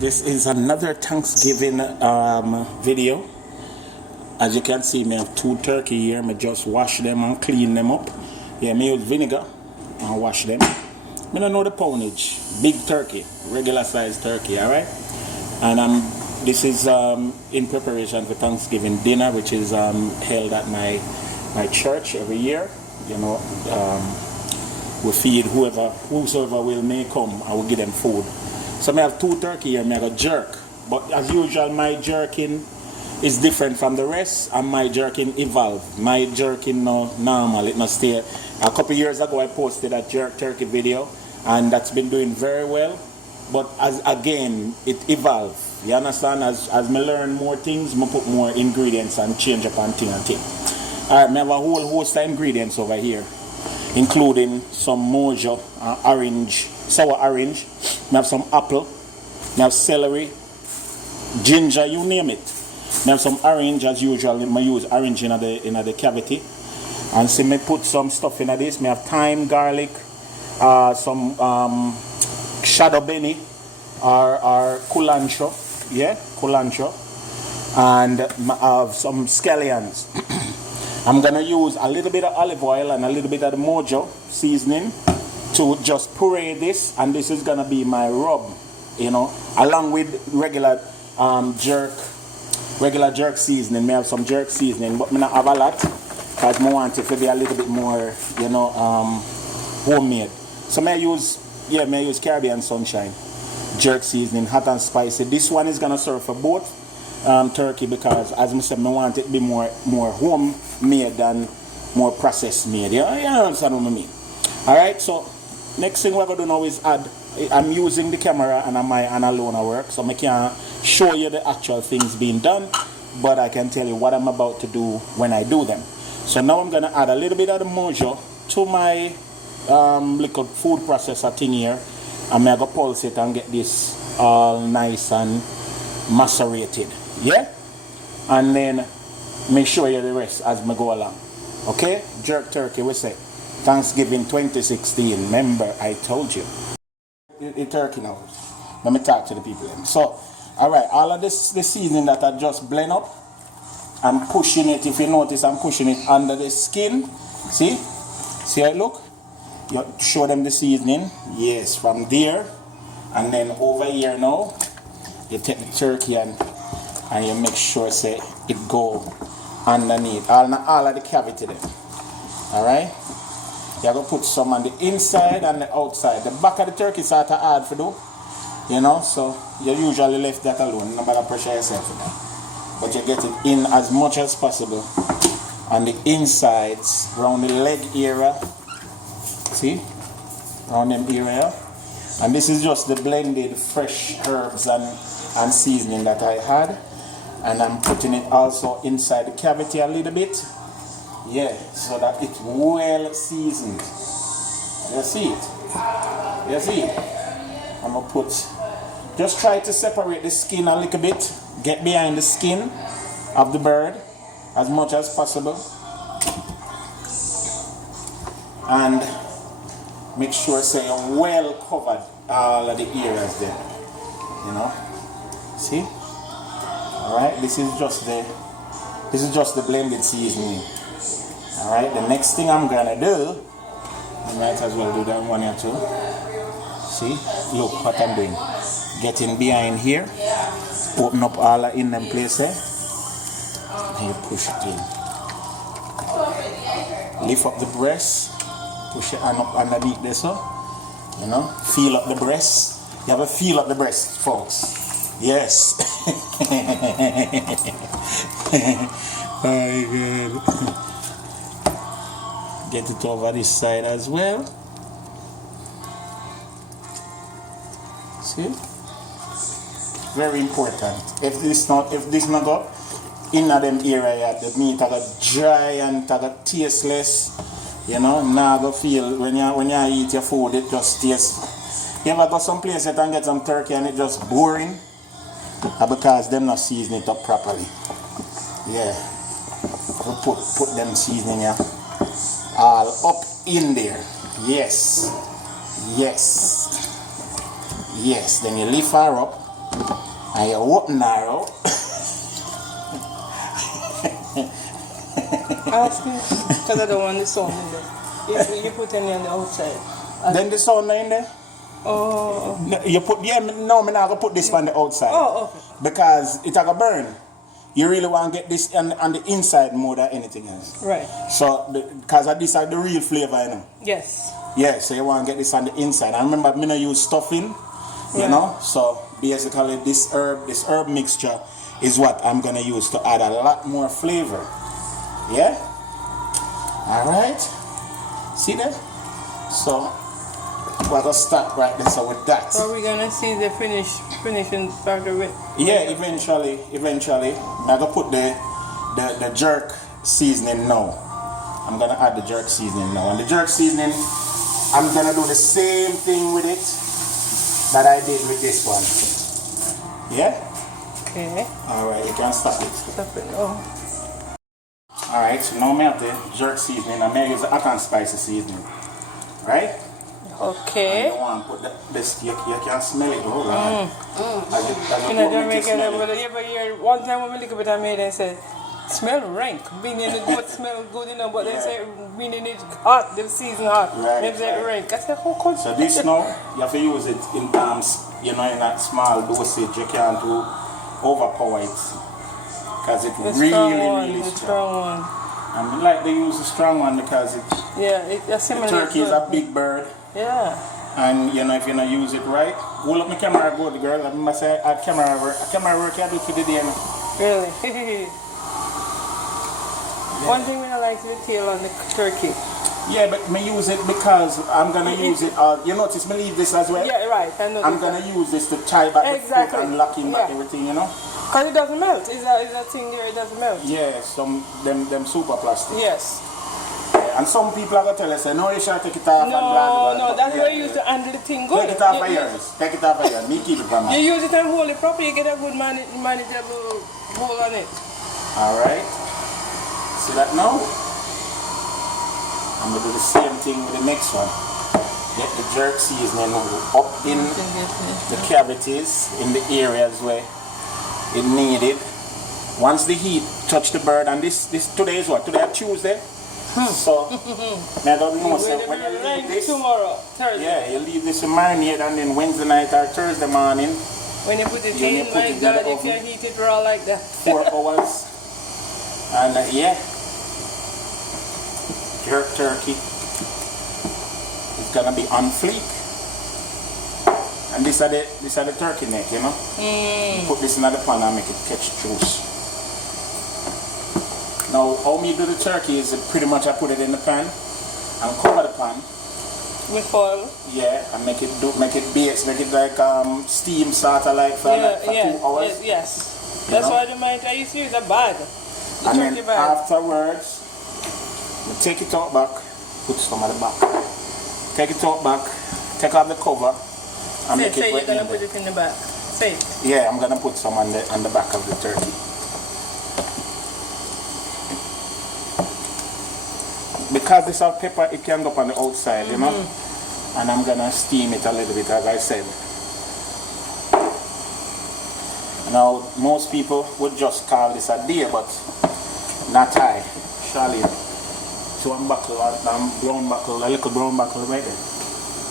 This is another Thanksgiving video. As you can see, I have 2 turkey here. I just wash them and clean them up. Yeah, I use vinegar and wash them. I don't know the poundage. Big turkey, regular size turkey, alright? And this is in preparation for Thanksgiving dinner, which is held at my church every year. You know, we feed whosoever will may come, I will give them food. So I have 2 turkey here, I have a jerk. But as usual, my jerking is different from the rest, and my jerking evolved. My jerking no normal, it not stay. A couple years ago I posted a jerk turkey video, and that's been doing very well. But as again, it evolved. You understand? As me learn more things, me put more ingredients and change up and thing. Alright, I have a whole host of ingredients over here, including some mojo, orange, sour orange. I have some apple, I have celery, ginger, you name it. I have some orange as usual. I use orange in the cavity. And see me put some stuff in this. I have thyme, garlic, some shadow benny or culantro. Yeah, culantro. And I have some scallions. I'm gonna use a little bit of olive oil and a little bit of the mojo seasoning to just puree this, and this is gonna be my rub, you know, along with regular jerk seasoning. I have some jerk seasoning, but I don't have a lot because I want it to be a little bit more, you know, homemade. So I use Caribbean Sunshine jerk seasoning, hot and spicy. This one is gonna serve for both turkey, because as I said, I want it to be more homemade than more processed made. You understand what I mean? Alright, so next thing we're gonna do now is add. I'm using the camera and I'm alone at work, so I can't show you the actual things being done, but I can tell you what I'm about to do when I do them. So now I'm gonna add a little bit of the mojo to my little food processor thing here, and I'm gonna pulse it and get this all nice and macerated. Yeah? And then make show you the rest as I go along. Okay? Jerk turkey, we say Thanksgiving 2016. Remember, I told you. The turkey now. Let me talk to the people then. So, alright, all of this the seasoning that I just blend up, I'm pushing it. If you notice, I'm pushing it under the skin. See? See how it look? You show them the seasoning. Yes, from there. And then over here now, you take the turkey and you make sure say it go underneath. All of the cavity there. Alright? You're going to put some on the inside and the outside. The back of the turkey is sort of hard to do, you know, so you usually left that alone. No matter pressure yourself in that. But you get it in as much as possible on the insides, around the leg area. See? Around them area. And this is just the blended fresh herbs and seasoning that I had. And I'm putting it also inside the cavity a little bit. Yeah, so that it's well seasoned. You see it? You see it? I'm gonna put, just try to separate the skin a little bit. Get behind the skin of the bird as much as possible. And make sure say you're well covered all of the areas there. You know? See? Alright, this is just the blended seasoning. Alright, the next thing I'm gonna do, I might as well do that one or two. See, look what I'm doing. Getting behind here, open up all in them places, and you push it in. Lift up the breast, push it up underneath there, so you know, feel up the breast. You have a feel up the breast, folks. Yes. Oh God. Get it over this side as well. See? Very important. If this not go in them area, the meat got dry and got tasteless. You know, now go feel when you eat your food, it just tastes. You ever go some place and get some turkey and it just boring? Because them not season it up properly. Yeah. Put them seasoning here. All up in there. Yes. Yes. Yes. Then you lift her up. And you open her out. Ask me, because I don't want the sound in there. If you put any on the outside. Then the sound in there? Oh. No, you put, yeah, no, I'm not going to put this on the outside. Oh, okay. Because it's going to burn. You really want to get this on the inside more than anything else. Right. So, because this is the real flavor, you know. Yes. Yeah, so you want to get this on the inside. I remember me not use stuffing, you know. So basically this herb mixture is what I'm gonna use to add a lot more flavor. Yeah? Alright. See that? So we're gonna start right there so with that. So we're gonna see the finishing part of it. Yeah, eventually. I'm gonna put the jerk seasoning now. I'm gonna add the jerk seasoning now. And the jerk seasoning, I'm gonna do the same thing with it that I did with this one. Yeah? Okay. Alright, you can stop it. Stop it. Oh. Alright, so now I have the jerk seasoning. I'm gonna use the hot and spicy seasoning. Right? Okay. And you want to put this, you can smell it though, right? You know, Jamaica, one time when we look at it, I made and said, smell rank. Being in the goat smell good, you know, but they say being in it hot, the season hot. Right, They say rank. I said, how could so this now, you have to use it in you know, in that small dosage. You can't overpower it. Because it really strong one. And we like to use the strong one because it, the turkey is a big bird. Yeah. And you know, if you don't use it right, hold up my camera good, girl. I must say, camera work I do for the day. Really? One thing I like the tail on the turkey. Yeah, but me use it because I'm gonna use it. You notice me leave this as well. Yeah, right. I know. I'm gonna use this to tie back the foot and lock in back everything, you know. Because it doesn't melt. Is that thing there? It doesn't melt. Yeah, them super plastic. Yes. Yeah, and some people are gonna tell us, no, you should take it off. No, that's why you use to handle the thing good. Take it off of yours. Take it off of yours. Me keep it from me. You use it and hold it properly. You get a good manageable hold on it. All right. See that now? I'm going to do the same thing with the next one. Get the jerk seasoning up in the cavities, in the areas where it needed. Once the heat touch the bird, and this today is what? Today is Tuesday? So, I don't know, so when you leave this, tomorrow, Thursday. Yeah, you leave this to marinate, and then Wednesday night or Thursday morning, when you put it in, my God, if you heat it raw like that. 4 hours. And jerk turkey is gonna be on fleek. And this are the turkey neck, you know. Put this in the pan and make it catch juice. Now, how me do the turkey is pretty much I put it in the pan and cover the pan with foil. Yeah, and make it base, make it like steam sort of like for 2 hours. Yes. That's why I used to use a bag. And then afterwards, you take it out back, put some at the back. Take it out back, take off the cover, and make it you're gonna put it in the back. Say it. Yeah, I'm gonna put some on the back of the turkey. Because this have pepper, it can go up on the outside, you know. And I'm gonna steam it a little bit, as I said. Now, most people would just call this a deer, but not I. Charlie. So I'm buckle, brown buckle, a little brown buckle right there.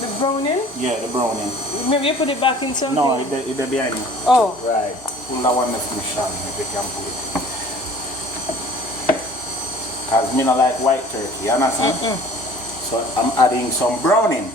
The browning? Yeah, the browning. Maybe you put it back in something? No, it's behind me. Oh. Right. Pull that one from Charlie, if you can pull it. Because me not like white turkey, you understand? So I'm adding some browning.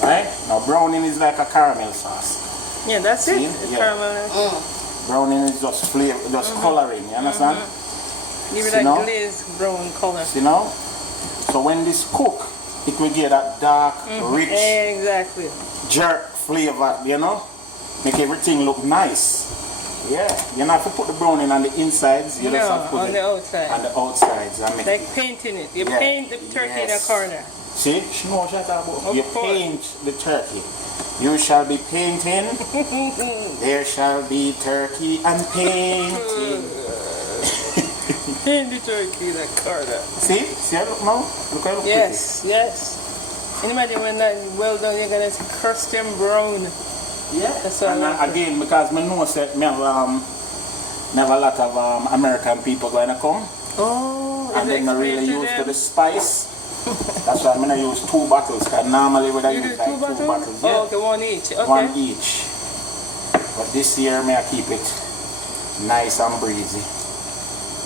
Alright? Now browning is like a caramel sauce. Yeah, that's it. It's caramel. Browning is just flavor, just coloring, you understand? Give it that glazed brown color. See now? So when this cook, it will get that dark, rich, jerk flavor, you know? Make everything look nice. Yeah, you don't have to put the browning on the insides, you just have to put on the outside. On the outsides. Like painting it. You paint the turkey in a corner. See? She knows what I'm talking about. You paint the turkey. You shall be painting. There shall be turkey and painting. Paint the turkey in a corner. See? See how look now? Look how it looks. Yes, yes. Imagine when that well done, you're going to see crusty and brown. Yeah. That's what And I like. again, because I know that me have a lot of American people going to come. Oh, And they're not really explain used to them. the spice. That's why I'm going to use 2 bottles. Because normally when I You use do like 2 bottles. Oh, okay, one each. Okay. 1 each. But this year, may I keep it nice and breezy.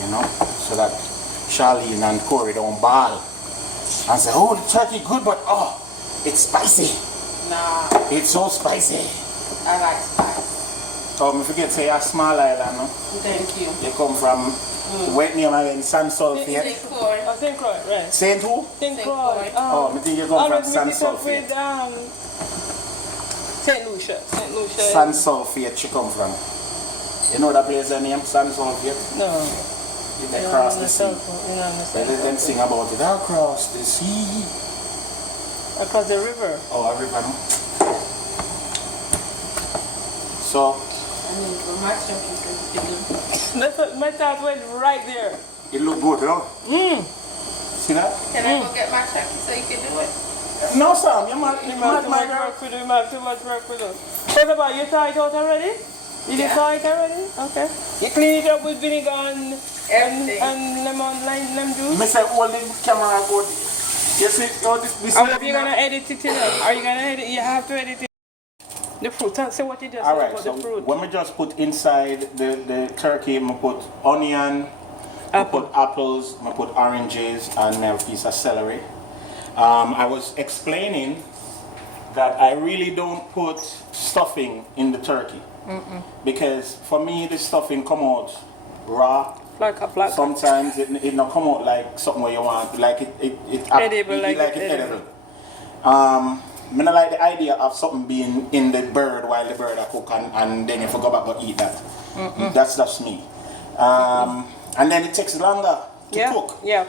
You know? So that Charlene and Corey don't ball. And say, oh, the turkey good, but oh, it's spicy. Nah, It's so spicy. I like spice. Oh, I forget to say a small island, no? Thank you. You come from wet name again, San Sulphate. St. Croix. Oh, St. Croix, right. Saint who? St. St. Croix. Croix. Oh, I think you come from always San mix it up Sulphate. with St. Lucia. St. Lucia. San Sulphate she come from. You know that place name, San Sulphate? No. You may cross the sea. You know, They let them sing about it. Across the sea. across the river. Oh, a river, no? So, I mean, for my chunky good. That's what my thought went right there. it look good, huh? See that? Can I go get my chunky so you can do it? No, Sam, you're mad, You you're have mad, too my much girl. work to do. You have too much work to do. What about you? Thaw it out already? You did Yeah. thaw it already? Okay. You clean it up with vinegar and Everything. lemon juice. Me say, hold the camera good. You see, oh, this I hope you're gonna edit it, you know. Are you gonna edit? You have to edit it. The fruit. Tell say what you just said Alright, about so the fruit. when we just put inside the turkey, I put onion, I put apples, I put oranges, and a piece of celery. I was explaining that I really don't put stuffing in the turkey. Because for me, the stuffing come out raw. Like a black. Sometimes it not come out like something where you want, like it Edible, like it it's edible. I don't like the idea of something being in the bird while the bird are cook and then if you go back and eat that. That's just me. And then it takes longer to cook. Yeah.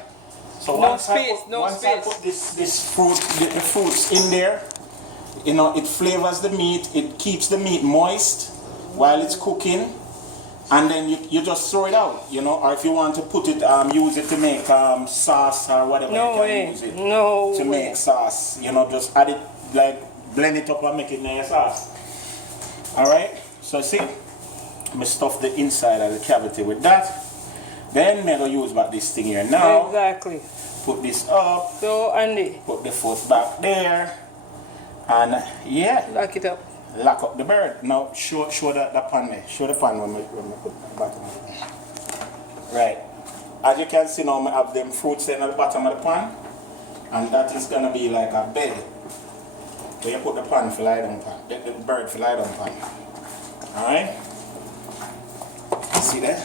So No once space, I put this fruit, the fruits in there, you know, it flavors the meat, it keeps the meat moist while it's cooking. And then you just throw it out, you know, or if you want to put it, use it to make sauce or whatever, No you can way. use it No to way. make sauce. You know, just add it, like blend it up and make it nice sauce. Alright, so see, I stuff the inside of the cavity with that. Then I'm going to use back this thing here now. Exactly. Put this up, So Andy, put the foot back there, and yeah. lock it up. Lock up the bird. Now show the pan there. Show the pan when we put the bottom of it. Right. As you can see now, I have them fruits in at the bottom of the pan. And that is gonna be like a bed. So you put the pan for lie down pan. The bird for lie down pan. Alright? See there?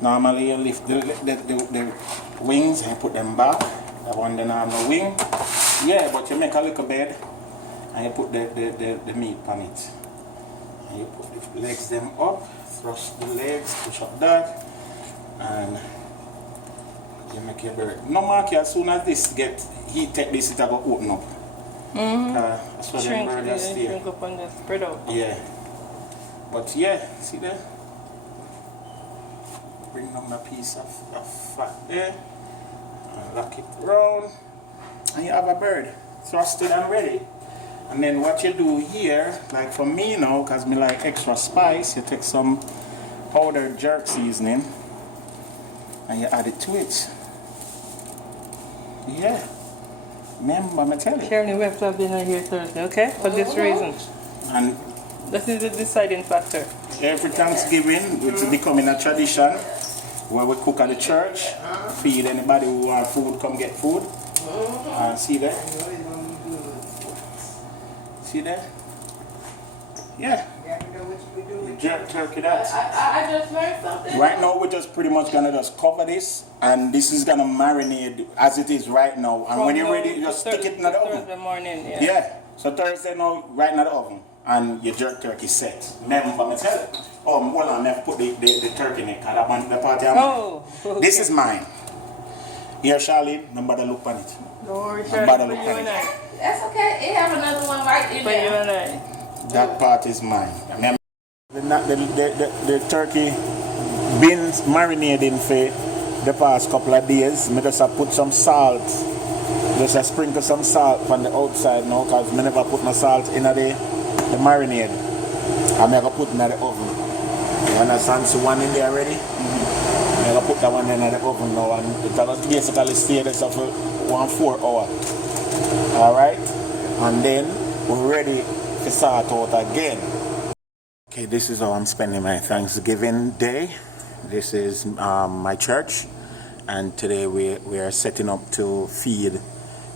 Normally you lift the wings and put them back. That one then have no wing. Yeah, but you make a little bed. And you put the meat on it. And you put the legs them up, thrust the legs, push up that, and you make your bird. No market, as soon as this get heat, take this, it will open up. That's what the Shrink, bird has there. shrink up and just spread out. Yeah. But yeah, see there? Bring down a piece of fat there, and lock it round, and you have a bird thrusted and ready. And then what you do here, like for me now, because me like extra spice, you take some powdered jerk seasoning and you add it to it. Yeah. Remember, me tell you. Shirley, we have to have dinner here Thursday, okay? For this reason. And This is the deciding factor. every Thanksgiving, it's becoming a tradition where we cook at the church, feed anybody who want food, come get food. See there? See there? Yeah. The jerk turkey that. I just learned something. Right now we're just pretty much gonna just cover this and this is gonna marinate as it is right now. And when you're ready, you just stick it in the oven. Thursday morning, yeah. Yeah. So Thursday now, right in the oven. And your jerk turkey set. Remember me tell you. Oh, hold on, I put the turkey in it because I want the party. Oh. This is mine. Here, Charlie, nobody look on it. Don't worry, Nobody Shirley, look for you on and it. I. That's okay. It have another one right in For you there. and I. That part is mine. Remember, the turkey been marinating for the past couple of days. I just have put some salt. Just sprinkle some salt on the outside now because I never put my salt in there the marinade. I'm going to put it in the oven. You understand? So one in there already. I'm going to put that one in the oven now, and it's going to basically stay there for 4 hours. Alright? And then we're ready to start out again. Okay, this is how I'm spending my Thanksgiving day. This is my church, and today we are setting up to feed,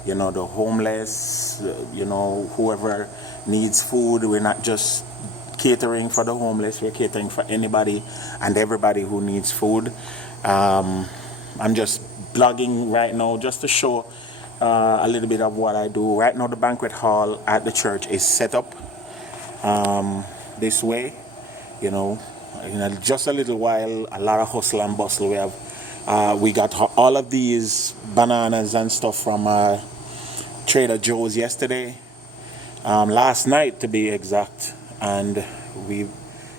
you know, the homeless, you know, whoever needs food. We're not just catering for the homeless, we're catering for anybody and everybody who needs food. I'm just blogging right now just to show a little bit of what I do. Right now the banquet hall at the church is set up this way, you know, in just a little while. A lot of hustle and bustle. We got all of these bananas and stuff from Trader Joe's yesterday, last night to be exact, and we,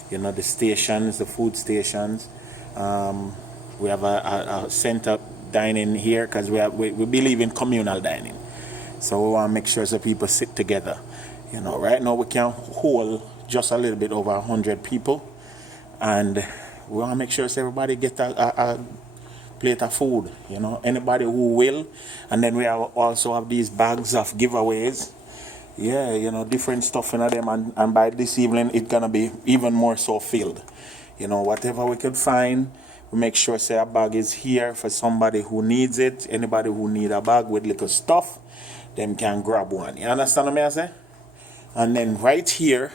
you know, the stations, the food stations, we have a center dining here because we believe in communal dining, so we want to make sure that people sit together. You know, right now we can hold just a little bit over 100 people, and we want to make sure that everybody get a plate of food, you know, anybody who will. And then we also have these bags of giveaways, yeah, you know, different stuff in them, and by this evening it's gonna be even more so filled. You know, whatever we could find, we make sure say a bag is here for somebody who needs it. Anybody who need a bag with little stuff, them can grab one. You understand what I say? And then right here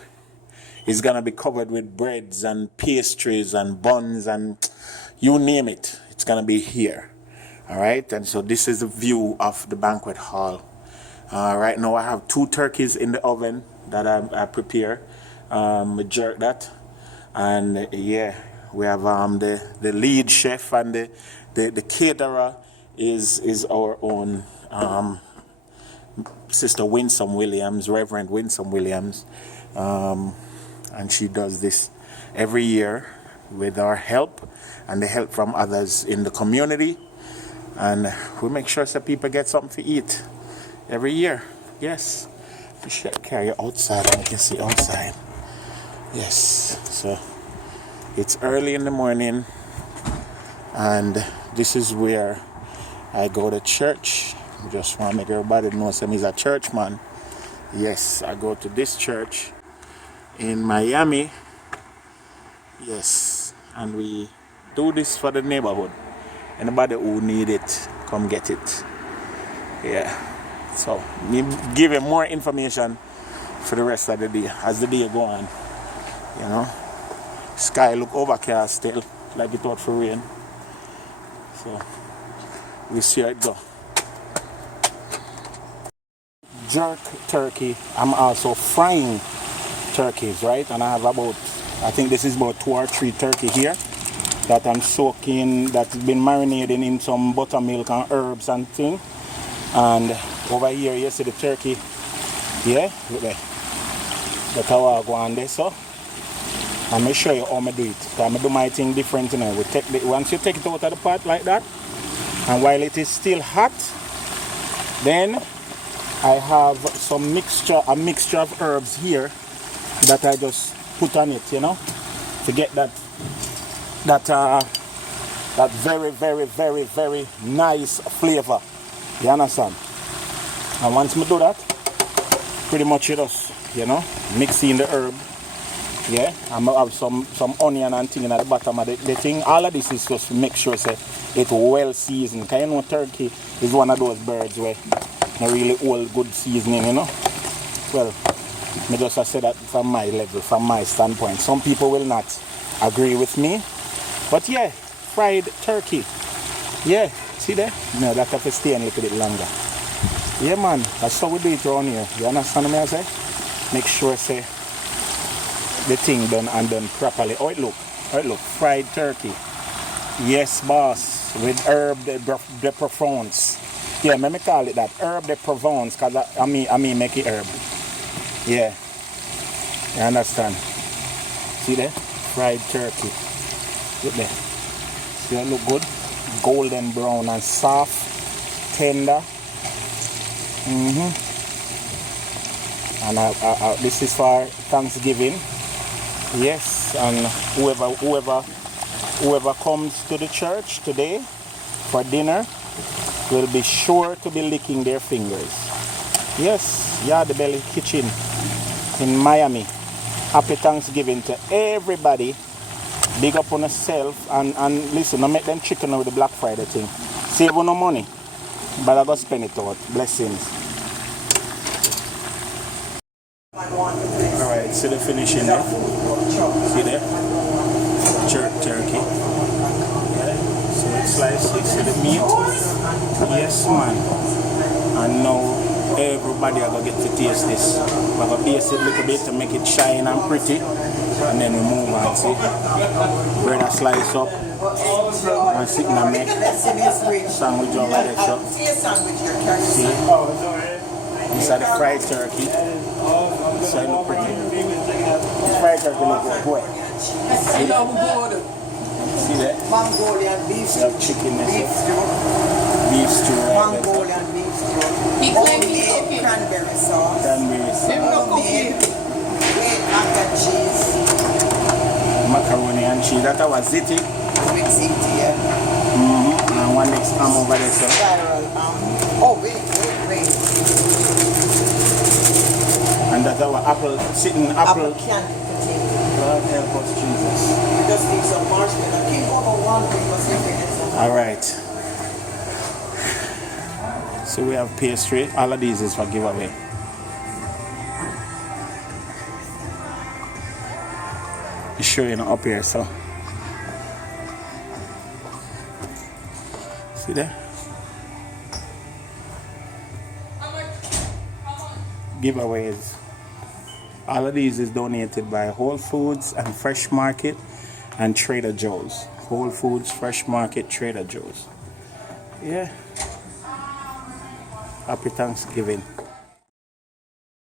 is gonna be covered with breads and pastries and buns and you name it. It's gonna be here. All right, and so this is the view of the banquet hall. Right now I have 2 turkeys in the oven that I prepare. Jerk that, and yeah, we have the lead chef, and the caterer is our own Sister Winsome Williams, Reverend Winsome Williams, and she does this every year with our help and the help from others in the community, and we make sure that people get something to eat every year. Yes, we should carry it outside and you can see outside. Yes, so it's early in the morning, and this is where I go to church. I just want to make everybody know that he's a church man. Yes, I go to this church in Miami. Yes, and we do this for the neighborhood. Anybody who need it, come get it. Yeah, so me give you more information for the rest of the day as the day go on. You know, sky look overcast still, like it out for rain. So we see how it go. Jerk turkey. I'm also frying turkeys, right? And I have about, I think this is about 2 or 3 turkey here that I'm soaking, that's been marinating in some buttermilk and herbs and things. And over here you see the turkey, yeah, with the tower go on there. So I'm gonna show you how I do it. I'm gonna do my thing different, you know. Once you take it out of the pot like that, and while it is still hot, then I have a mixture of herbs here that I just put on it, you know, to get that very, very, very, very nice flavor. You understand? And once I do that, pretty much it just, you know, mixing the herb. Yeah, I'm gonna have some onion and thing at the bottom of the thing. All of this is just to make sure say it's well seasoned. Because you know turkey is one of those birds where not really all good seasoning, you know. Well, I just say that from my level, from my standpoint. Some people will not agree with me. But yeah, fried turkey. Yeah, see there? No, that have to stay a little bit longer. Yeah man, that's how we do it around here. You understand what I say? Make sure say the thing done and done properly. How it look? How it look? Fried turkey. Yes boss, with herb de Provence. Yeah, let me call it that. Herb de Provence, because I mean make it herb. Yeah. You understand? See there? Fried turkey. Look there. See that look good? Golden brown and soft, tender. And this is for Thanksgiving. Yes, and whoever comes to the church today for dinner will be sure to be licking their fingers. Yes, Yardie Belly Kitchen in Miami. Happy Thanksgiving to everybody. Big up on yourself and listen, don't make them chicken with the Black Friday thing. Save on no money, but I go spend it out. Blessings. Alright, see the finishing there. See there? Jerky. So let's slice it. See the meat? Yes, man. And now everybody are going to get to taste this. We're going to taste it a little bit to make it shine and pretty. And then we move on, see? Bread a slice up. And sit in a make sandwich over there, so. See? These are the fried turkey. So it look pretty. This fried turkey look like what? See that? See that? Mongolian beef You have chicken and beef stuff. stew. Beef stew. Mongolian beef stew. He claimed he Homemade cooking. cranberry sauce. Cranberry sauce. Homemade red mac and cheese. Macaroni and cheese. That was ziti. With ziti, yeah. And one next time over there, so. Spiral. Oh, wait. And that's our apple, sitting apple. Candy potato. God help us, Jesus. We just need some marshmallow. Keep over 1 because you need some. All right. So we have pastry. All of these is for giveaway. It's showing up here, so. See there? Giveaways. All of these is donated by Whole Foods and Fresh Market and Trader Joe's. Whole Foods, Fresh Market, Trader Joe's. Yeah. Happy Thanksgiving.